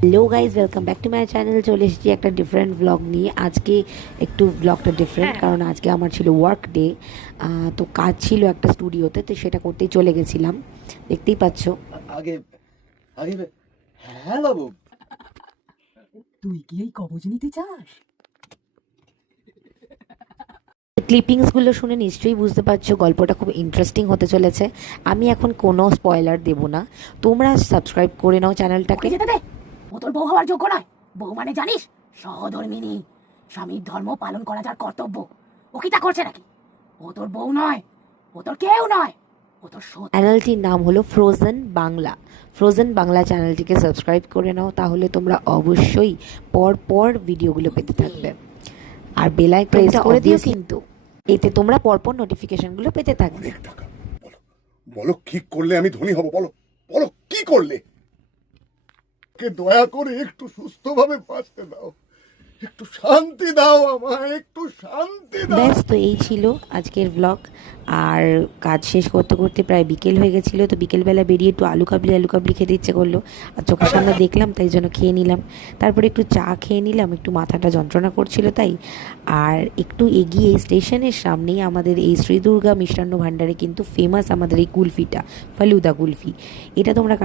Hello guys, welcome back to my channel. চলে এসেছি একটা ডিফারেন্ট ব্লগ নিয়ে। আজকে একটু ব্লগটা ডিফারেন্ট, কারণ আজকে আমার ছিল ওয়ার্ক ডে। তো কাজ ছিল একটা স্টুডিওতে, তো সেটা করতেই চলে গেছিলাম। দেখতেই পাচ্ছ। আগে আগে হ্যাঁ বাবু, তুই কি এই কবজ নিতে চাস? ক্লিপিংসগুলো শুনে নিশ্চয়ই বুঝতে পারছো গল্পটা খুব ইন্টারেস্টিং হতে চলেছে। আমি এখন কোনো স্পয়লার দেব না, তোমরা সাবস্ক্রাইব করে নাও চ্যানেলটাকে। ওকে যেতে দে। ও তোর বউ হওয়ার যোগ্য নয়। বউ মানে জানিস, সহধর্মিণী, স্বামীর ধর্ম পালন করা যার কর্তব্য। ও কি তা করছে নাকি? ও তোর বউ নয়, ও তোর কেউ নয়, ও তোর শত্রু। চ্যানেলটির নাম হলো ফ্রোজেন বাংলা। ফ্রোজেন বাংলা চ্যানেলটিকে সাবস্ক্রাইব করে নাও, তাহলে তোমরা অবশ্যই পর পর ভিডিওগুলো পেতে থাকবে। আর বেল আইকনটা প্রেস করে দিও কিন্তু, এতে তোমরা পরপর নোটিফিকেশনগুলো পেতে থাকবে। অনেক টাকা। বলো বলো কি করলে আমি ধনী হব? বলো বলো কি করলে? কে দয়া করে একটু সুস্থভাবে বাঁচতে দাও, একটু শান্তি দাও আমায়, একটু শান্তি দাও। ব্যাস, তো এই ছিল আজকের ব্লগ। আর কাজ শেষ করতে করতে প্রায় বিকেল হয়ে গেছিলো, তো বিকেলবেলা বেরিয়ে একটু আলু কাবলি খেতে ইচ্ছে করলো। আর চোখের সামনে দেখলাম, তাই জন্য খেয়ে নিলাম। তারপরে একটু চা খেয়ে নিলাম, একটু মাথাটা যন্ত্রণা করছিল তাই। আর একটু এগিয়ে স্টেশনের সামনেই আমাদের এই শ্রী দুর্গা মিষ্টান্ন ভাণ্ডারে কিন্তু ফেমাস আমাদের এই কুলফিটা, ফালুদা কুলফি। এটা তোমরা